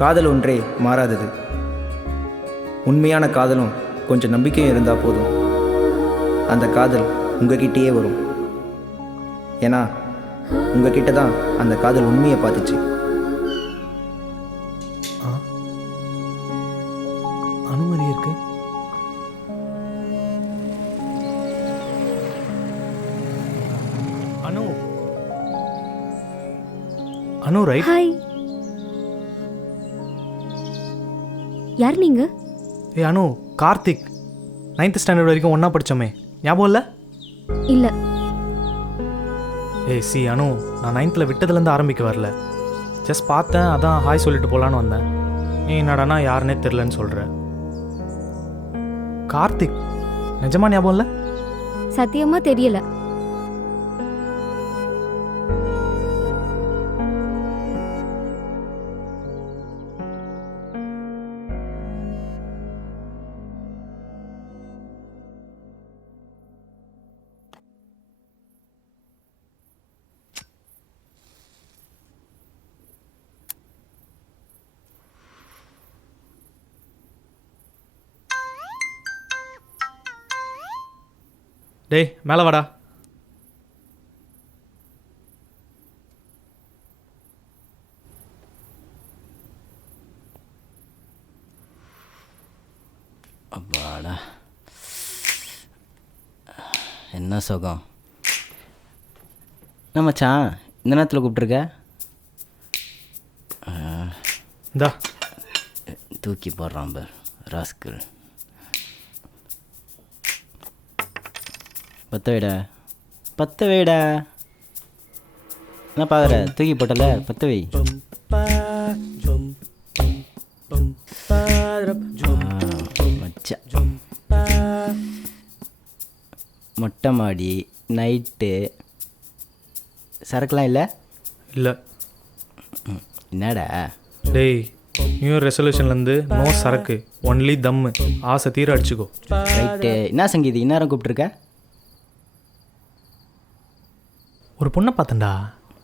காதல் ஒன்றே மாறாதது. உண்மையான காதலும் கொஞ்சம் நம்பிக்கையும் இருந்தால் போதும். அந்த காதல் உங்ககிட்டயே வரும். ஏன்னா உங்ககிட்ட தான் அந்த காதல் உண்மையை பார்த்துச்சு. அனுமதி இருக்கு? அனு. அனு ரைட் ஹாய் யார் நீங்க? ஏ அனு கார்த்திக். நைன்த் ஸ்டாண்டர்ட் வரைக்கும் ஒன்றா படித்தோமே ஞாபகம் இல்லை? இல்ல. ஏய் சி அனு நான் நைன்த்தில் விட்டதுலேருந்து ஆரம்பிக்க வரல. ஜஸ்ட் பார்த்தேன் அதான் ஹாய் சொல்லிட்டு போகலான்னு வந்தேன். நீ என்னடானா யாருன்னே தெரிலன்னு சொல்கிற கார்த்திக் நிஜமா ஞாபகம் இல்லை? சத்தியமா தெரியல. டேய் மேலே வாடா. அப்பாடா. என்ன சுகம்? என்ன மச்சான் இந்த நேரத்தில் கூப்பிட்ருக்க இந்தா. தூக்கி போடுறான் பார் ராஸ்கல். பத்த வைடா பத்த வைடா என்ன பார்க்குற தூக்கி போட்டல? பத்த வை மொட்டை மாடி நைட்டு. சரக்குலாம் இல்லை? இல்லை. என்னடா? டேய் நியூ இயர் ரெசல்யூஷன்லேருந்து நோ சரக்கு. ஒன்லி தம்மு ஆசை தீர அடிச்சுக்கோ. ரைட்டு என்ன சங்கீதி இந்நேரம் கூப்பிட்ருக்க ஒரு பொண்ணை பார்த்தேன்டா.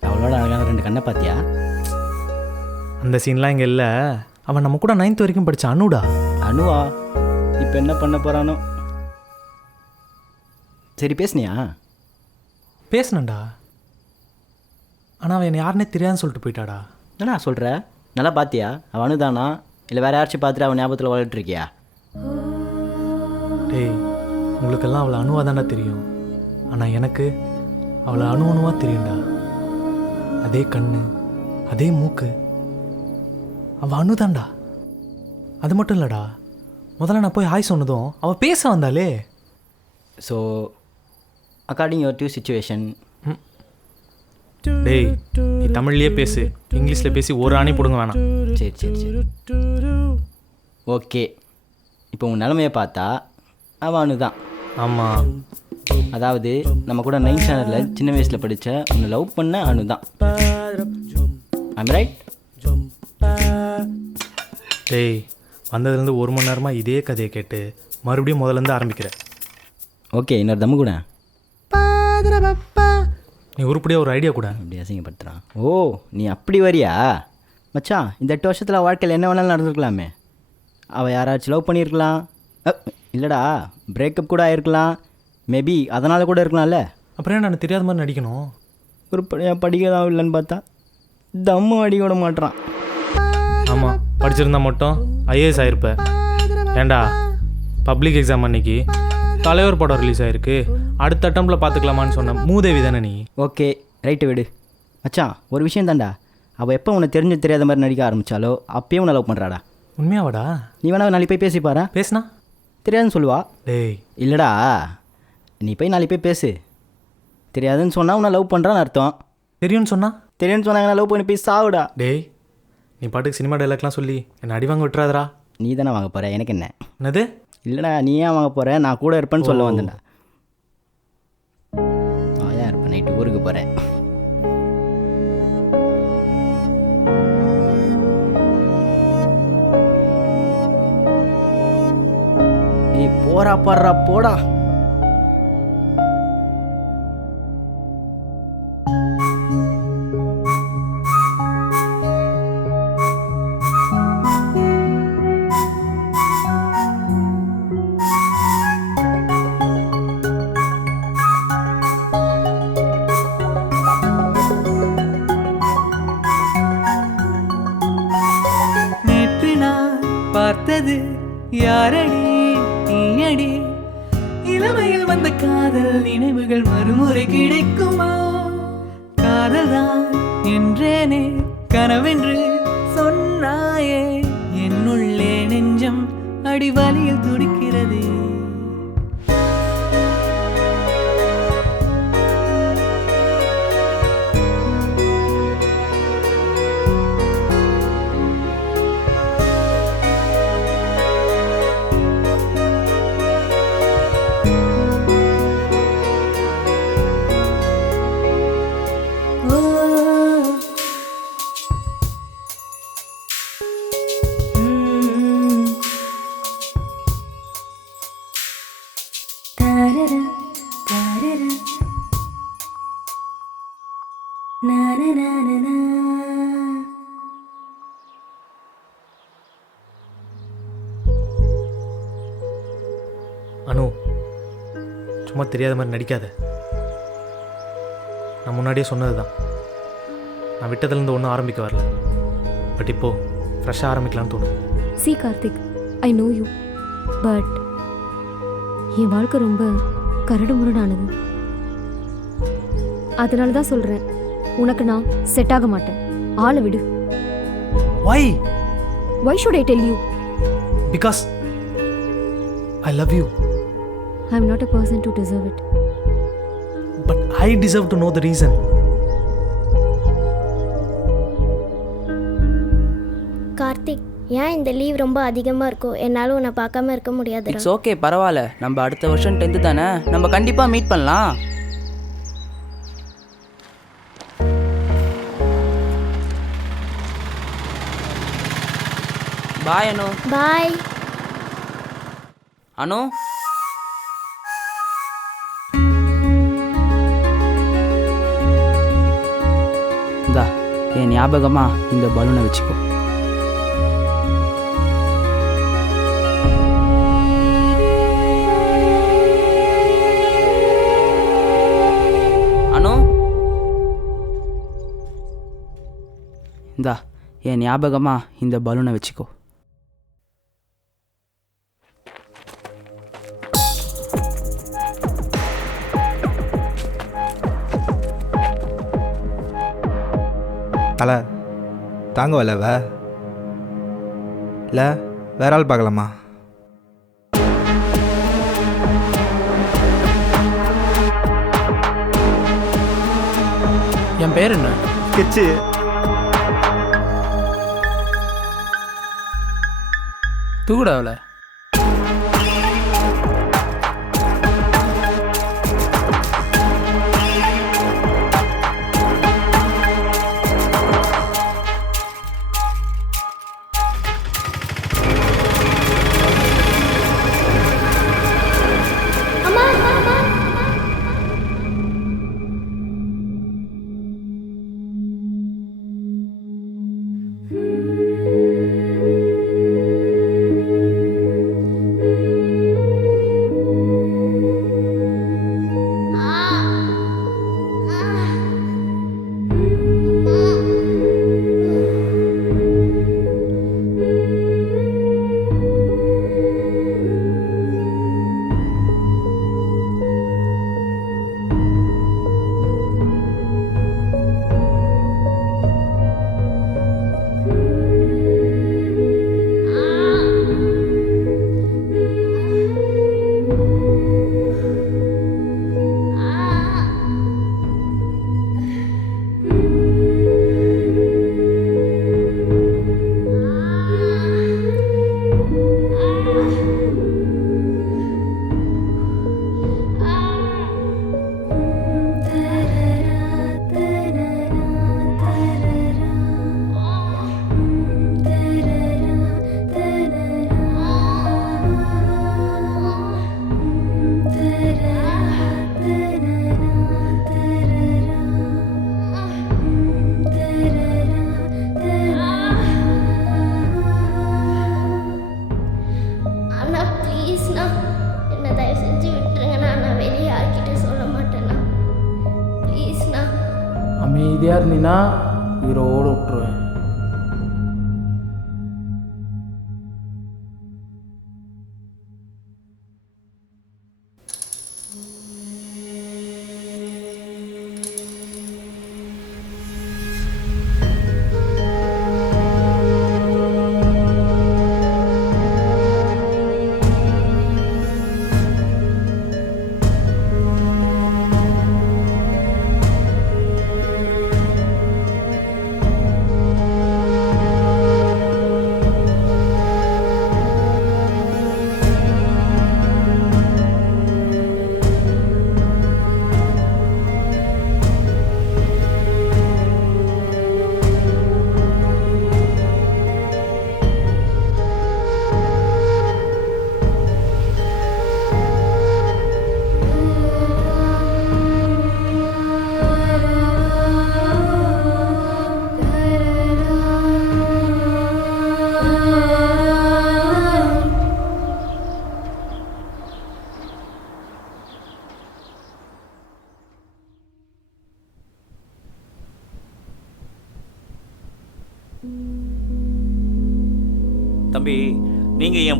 அவளோட அழகான ரெண்டு கண்ணை பார்த்தியா? அந்த சீன்லாம் இங்கே இல்லை. அவன் நம்ம கூட நைன்த் வரைக்கும் படித்த அனுடா. அனுவா இப்போ என்ன பண்ண போகிறானோ சரி பேசுனியா? பேசினேன்டா. ஆனால் அவன் என்னை யாருன்னே தெரியாதுன்னு சொல்லிட்டு போயிட்டாடா. என்னடா சொல்கிற நல்லா பார்த்தியா? அவன் அனுதானா? இல்லை வேறு யாராச்சும் பார்த்துட்டு அவன் ஞாபகத்தில் வளர்ட்டுருக்கியா டேய் உங்களுக்கெல்லாம் அவளை அணுவாக தெரியும். ஆனால் எனக்கு அவளை அணு அணுவாக தெரியும்டா அதே கண்ணு அதே மூக்கு. அவள் அணுதான்டா. அது மட்டும் இல்லைடா. முதல்ல நான் போய் ஹாய் சொன்னதும் அவள் பேச வந்தாலே so according your due situation டேய் நீ தமிழ்லேயே பேசு. இங்கிலீஷில் பேசி ஒரு ஆணி பிடுங்க வேணாம். சரி சரி சரி. ஓகே இப்போ உன் நிலமையை பார்த்தா அவன் அனுதான் ஆமாம் அதாவது நம்ம கூட நைன்த் ஸ்டாண்டர்டில் சின்ன வயசில் படித்த உன்னை லவ் பண்ண அனு தான். ஐம் ரைட் டேய் வந்ததுலேருந்து ஒரு மணி நேரமாக இதே கதையை கேட்டு மறுபடியும் முதல்லேருந்து ஆரம்பிக்கிறேன் ஓகே இன்னொரு தம்மு கூட. நீ உருப்படியாக ஒரு ஐடியா கூட. அப்படி அசிங்கப்படுத்துகிறான் ஓ நீ அப்படி வரியா? மச்சான் இந்த எட்டு வருஷத்தில் வாழ்க்கையில் என்ன வேணாலும் நடந்திருக்கலாமே. அவள் யாராச்சும் லவ் பண்ணியிருக்கலாம். இல்லைடா பிரேக்கப் கூட ஆயிருக்கலாம். மேபி அதனால் கூட இருக்கலாம்ல. அப்புறம் ஏன் நான் தெரியாத மாதிரி நடிக்கணும்? ஒரு படிக்க தான் இல்லைன்னு பார்த்தா தம்மு அடி விட மாட்றான். ஆமாம் படிச்சிருந்தா மட்டும் ஐஏஎஸ் ஆயிருப்ப. ஏண்டா பப்ளிக் எக்ஸாம் அன்னைக்கு தலைவர் படம் ரிலீஸ் ஆயிருக்கு. அடுத்த அட்டம்ப்டில் பார்த்துக்கலாமான்னு சொன்ன மூதேவி தானே நீ? ஓகே ரைட்டு விடு. மச்சான் ஒரு விஷயம் தான்டா. அவள் எப்போ உன்னை தெரிஞ்சு தெரியாத மாதிரி நடிக்க ஆரம்பிச்சாலோ அப்பயே உன்னை லவ் பண்ணுறாடா உண்மையாவாடா? நீ வேணா நாளைக்கு போய் பேசி பாரு பேசுனா? தெரியாதுன்னு சொல்லுவா. டேய். இல்லைடா. நீ போய் நாளைக்கு போய் பேசு. தெரியாதுன்னு சொன்னால் உன்னை லவ் பண்ணுறான்னு அர்த்தம். தெரியும்னு சொன்னா? தெரியும்னு சொன்னாங்கன்னா லவ் பண்ணி போய் சாவுடா. டேய் நீ பாட்டுக்கு சினிமா டைலாக்லாம் சொல்லி என்னை அடி வாங்க விட்டுறாதடா. நீ தானே வாங்க போகிற எனக்கு என்ன? என்னது? இல்லைடா நீ ஏன் வாங்க போகிற நான் கூட இருப்பேன்னு சொல்ல வந்தேன்டா. நான் ஏன் இருப்பேன் நைட்டு ஊருக்கு போகிறேன் ஏய் போடா பாடுறா போடா. கிடைக்குமா காதல்தான் என்றேனே கனவென்று சொன்னாயே என்னுள்ளே நெஞ்சம் அடிவலியில் துடிக்கிறதே. அனு சும்மா தெரியாத மாதிரி நடிக்காத. நான் முன்னாடியே சொன்னது தான். நான் விட்டதுலேருந்து ஒன்றும் ஆரம்பிக்க வரல. பட் இப்போ ஃப்ரெஷ்ஷாக ஆரம்பிக்கலாம்னு தோணுது. See Karthik I know you but என் வாழ்க்கை ரொம்ப கரடு முரடானது. அதனால தான் சொல்கிறேன் உனக்கு நான் செட் ஆக மாட்டேன். ஆளை விடு. Why why should I tell you because I love you I am not a person to deserve it but I deserve to know the reason ஏன் இந்த லீவ் ரொம்ப அதிகமாக இருக்கோ? என்னால் உன்னை பார்க்காம இருக்க முடியாதுடா. இட்ஸ் ஓகே பரவாயில்ல. நம்ம அடுத்த வருஷம் டென்த்து தானே? நம்ம கண்டிப்பாக மீட் பண்ணலாம். பாய் அனு. பாய் அனு. இந்தா என் ஞாபகமா இந்த பலூனை வச்சுக்கோ. என் ஞாபகமா இந்த பலூனை வச்சுக்கோ. தலை தாங்க வரலவ இல்லை வேற ஆள் பார்க்கலாமா? என் பேர் என்ன? கிச்சு. தூக்குடா அவளை.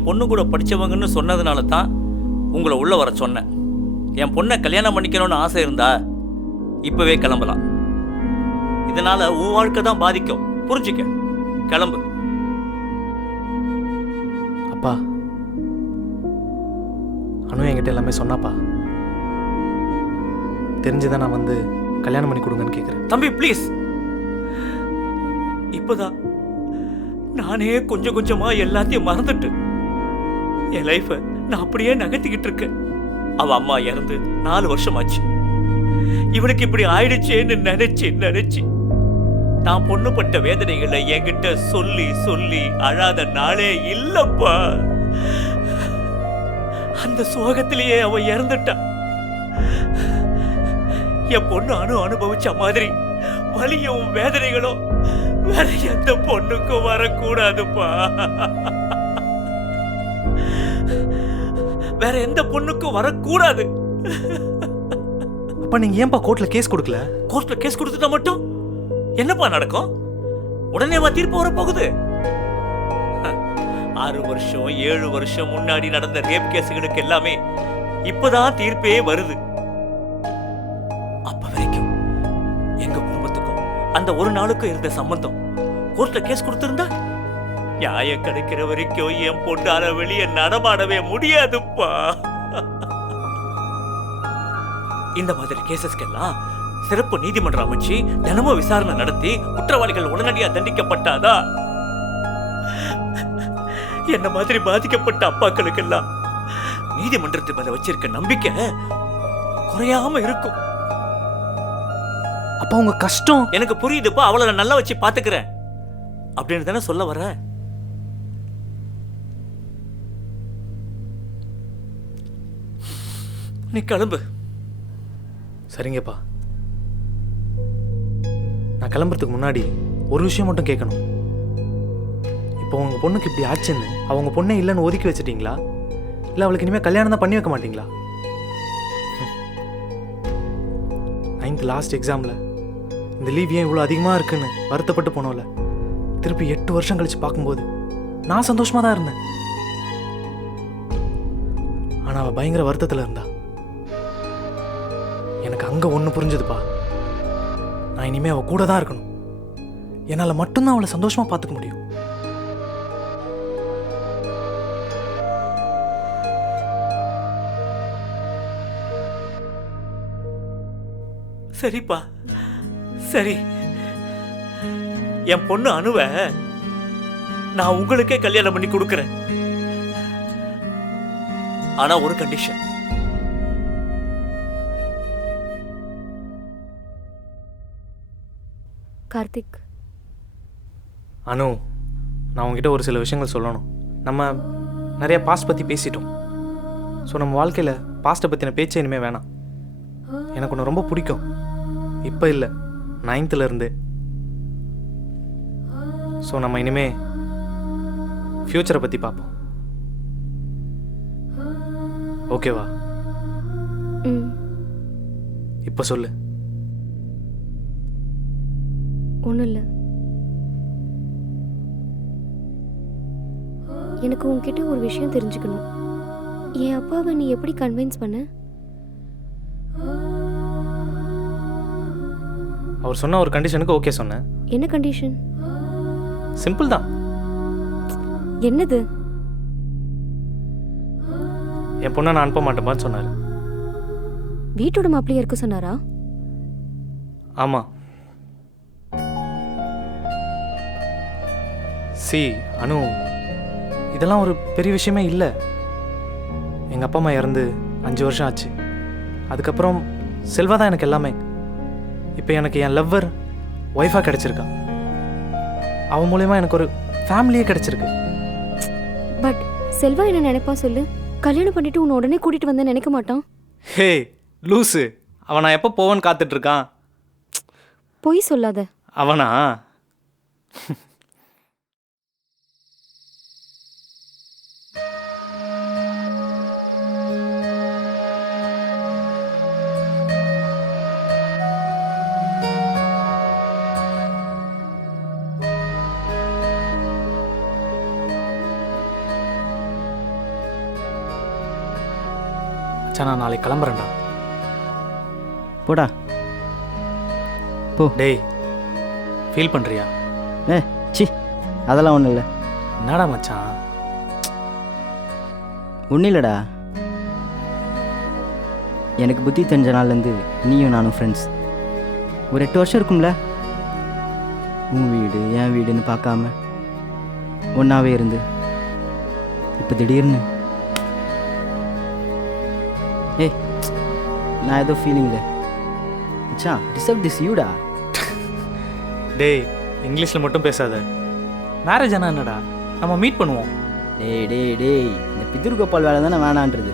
என் பொண்ணு கூட படிச்சவங்கன்னு சொன்னதுனால தான் உங்களை உள்ள வர சொன்னேன். என் பொண்ணை கல்யாணம் பண்ணிக்கணும்னு ஆசை இருந்தா இப்பவே கிளம்பலாம். இதனால உன் வாழ்க்கை தான் பாதிக்கும். புரிஞ்சுக்க. கிளம்பு. அப்பா. அனு என்கிட்ட எல்லாமே சொன்னாப்பா. தெரிஞ்சுதான் நான் வந்து கல்யாணம் பண்ணி கொடுங்கன்னு கேட்குறேன் தம்பி ப்ளீஸ் இப்போதான் நானே கொஞ்சம் கொஞ்சமா எல்லாத்தையும் மறந்துட்டு என் லைஃபை நான் அப்படியே நகர்த்திக்கிட்டு இருக்கேன். அவ அம்மா இறந்து நாலு வருஷம் ஆச்சு இவனுக்கு இப்படி ஆயிடுச்சேன்னு நினைச்சு நினைச்சு. நான் பொண்ணுப்பட்ட வேதனைகளை என்கிட்ட சொல்லி சொல்லி அழாத நாளே இல்லப்பா. அந்த சோகத்திலேயே அவன் இறந்துட்டான் என் பொண்ணு அணு அனுபவிச்ச மாதிரி வலியும் வேதனைகளும் வேற எந்த பொண்ணுக்கும் வரக்கூடாதுப்பா. வேற எந்த பொண்ணுக்கும் வரக்கூடாது. அப்பா நீங்கள் ஏன்பா கோர்ட்டில் கேஸ் கொடுக்கல? கோர்ட்ல கேஸ் கொடுத்துட்டா மட்டும்? என்னப்பா நடக்கும்? உடனேவா தீர்ப்பு வர போகுது. ஆறு வருஷம் ஏழு வருஷம் முன்னாடி நடந்த ரேப் கேஸுகளுக்கு எல்லாமே இப்பதான் தீர்ப்பே வருது. அப்ப வரைக்கும் எங்க குடும்பத்துக்கும் அந்த ஒரு நாளுக்கும் இருந்த சம்பந்தம். கோர்ட்ல கேஸ் கொடுத்திருந்தா நியாயம் கிடைக்கிற வரைக்கும் என் பொண்ணால வெளியே நடமாடவே முடியாதுப்பா. இந்த மாதிரி கேசஸ்க்கெல்லாம் சிறப்பு நீதிமன்றம் அமைச்சு தினமும் விசாரணை நடத்தி குற்றவாளிகள் உடனடியா தண்டிக்கப்பட்டாதா? என்ன மாதிரி பாதிக்கப்பட்ட அப்பாக்களுக்கெல்லாம் நீதிமன்றத்து மேல வச்சிருக்க நம்பிக்கை குறையாம இருக்கும். அப்பா உங்க கஷ்டம்? எனக்கு புரியுதுப்பா அவளை நான் நல்லா வச்சு பாத்துக்கிறேன். அப்படின்னு தானே சொல்ல வர நீ கிளம்பு. சரிங்கப்பா. நான் கிளம்புறதுக்கு முன்னாடி ஒரு விஷயம் மட்டும் கேட்கணும். இப்போ உங்கள் பொண்ணுக்கு இப்படி ஆச்சுன்னு அவங்க பொண்ணே இல்லைன்னு ஒதுக்கி வச்சிட்டிங்களா? இல்லை அவளுக்கு இனிமேல் கல்யாணம் தான் பண்ணி வைக்க மாட்டீங்களா? நைன்த் லாஸ்ட் எக்ஸாமில் இந்த லீவ் ஏன் இவ்வளோ அதிகமாக இருக்குன்னு வருத்தப்பட்டு போனோம்ல. திருப்பி எட்டு வருஷம் கழித்து பார்க்கும்போது நான் சந்தோஷமாக தான் இருந்தேன். ஆனால் அவள் பயங்கர வருத்தத்தில் இருந்தா. எனக்கு அங்கே ஒன்று புரிஞ்சுதுப்பா. நான் இனிமேல் அவள் கூட தான் இருக்கணும். என்னால் மட்டும்தான் அவளை சந்தோஷமாக பார்த்துக்க முடியும். சரிப்பா. சரி. என் பொண்ணு அணுவ நான் உங்களுக்கே கல்யாணம் பண்ணி கொடுக்குறேன். ஆனா ஒரு கண்டிஷன் கார்த்திக். அனு நான் உங்ககிட்ட ஒரு சில விஷயங்கள் சொல்லணும். நம்ம நிறைய பாஸ்ட் பற்றி பேசிட்டோம். ஸோ நம்ம வாழ்க்கையில் பாஸ்ட்டை பற்றின பேச்சே இனிமேல் வேணாம். எனக்கு ஒன்று ரொம்ப பிடிக்கும். இப்போ இல்லை நைன்த்தில் இருந்து. ஸோ நம்ம இனிமே ஃப்யூச்சரை பற்றி பார்ப்போம். ஓகேவா இப்போ சொல்லு. ஒன்றும் இல்லை எனக்கு உன்கிட்ட ஒரு விஷயம் தெரிஞ்சுக்கணும். என் அப்பாவை நீ எப்படி கன்வின்ஸ் பண்ண? அவர் சொன்ன ஒரு கண்டிஷனுக்கு ஓகே சொன்னேன். என்ன கண்டிஷன் சிம்பிள் தான். என்னது? என் பொண்ணை நான் அனுப்ப மாட்டேப்பான்னு சொன்னார். வீட்டோட மாப்பிள்ளையா இருக்க சொன்னாரா? ஆமாம் சி அனு இதெல்லாம் ஒரு பெரிய விஷயமே இல்லை. எங்கள் அப்பா அம்மா இறந்து அஞ்சு வருஷம் ஆச்சு. அதுக்கப்புறம் செல்வா தான் எனக்கு எல்லாமே. இப்போ எனக்கு என் லவ்வர் ஒய்ஃபாக கிடச்சிருக்கா. அவன் மூலயமா எனக்கு ஒரு ஃபேமிலியே கிடச்சிருக்கு. பட் செல்வா என்ன நினைப்பா சொல்லு? கல்யாணம் பண்ணிட்டு உன்னை உடனே கூட்டிட்டு வந்தேன் நினைக்க மாட்டான். ஹே லூசு. அவன் நான் எப்போ போவேன்னு காத்துட்ருக்கான் பொய் சொல்லாத. அவனா? அச்சா நான் நாளைக்கு கிளம்புறேன்டா. போடா. டேய் ஃபீல் பண்ணுறியா ஏ சி அதெல்லாம் ஒன்றும் இல்லை. என்னடா மச்சான்? ஒன்றும் இல்லைடா. எனக்கு புத்தி தெரிஞ்ச நாள்லேருந்து நீயும் நானும் ஃப்ரெண்ட்ஸ் ஒரு எட்டு வருஷம் இருக்கும்ல? உன் வீடு என் வீடுன்னு பார்க்காம ஒன்றாவே இருந்து. இப்போ திடீர்னு நான் ஏதோ ஃபீலிங்கில் மச்சான் டிசர்வ் திஸ் யூடா டேய் இங்கிலீஷில் மட்டும் பேசாத. மேரேஜ் ஆனா என்னடா? நம்ம மீட் பண்ணுவோம். டேய் டேய் டேய் இந்த பிதிரு கோபால் வேலை தானே வேணான்றது.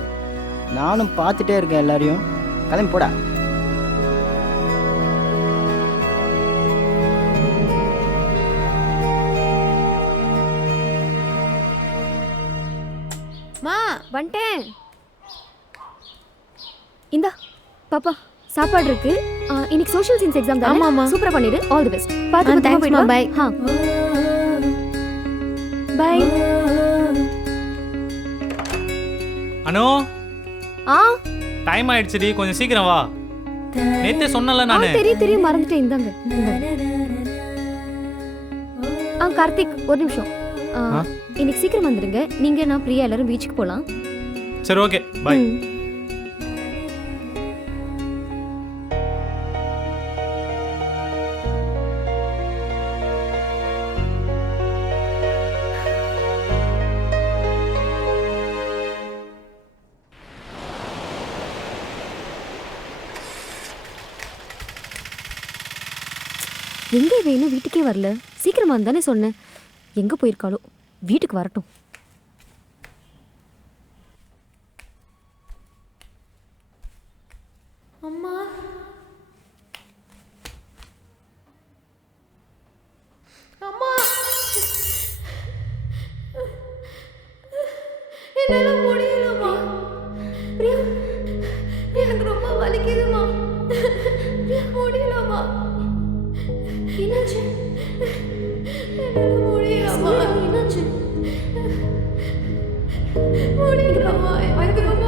நானும் பார்த்துட்டே இருக்கேன் எல்லாரையும். கிளம்பி போடா. மா வந்துட்டேன். இந்தா. பாப்பா சாப்பாடு இருக்கு. இன்னைக்கு சோஷியல் சயின்ஸ் எக்ஸாம் தான்? ஆமாம்மா. சூப்பரா பண்ணிடு. ஆல் தி பெஸ்ட் பாத்து பத்திரமா bye. ஹா பை அனு? ஆ? டைம் ஆயிடுச்சுடி. கொஞ்சம் சீக்கிரம் வா. நேத்தே சொன்னல நானு. தெரியும் தெரியும். மறந்துட்டேன். இந்தாங்க. ஆ கார்த்திக் ஒரு நிமிஷம்? இன்னைக்கு சீக்கிரம் வந்துருங்க நீங்க நான் பிரியா எல்லாரும் பீச்சுக்கு போலாம். சரி ஓகே பாய் எங்கே இவ இன்னும் வீட்டுக்கே வரல? சீக்கிரமாக தானே சொன்னேன். எங்கே போயிருக்காளோ? வீட்டுக்கு வரட்டும். அம்மா. அம்மா. என்னால முடியலம்மா. பிரியா எனக்கு ரொம்ப வலிக்குதுமா முடியலம்மா. என்னாச்சு முடியலம்மா என்னாச்சு முடியலம்மா எனக்கு ரொம்ப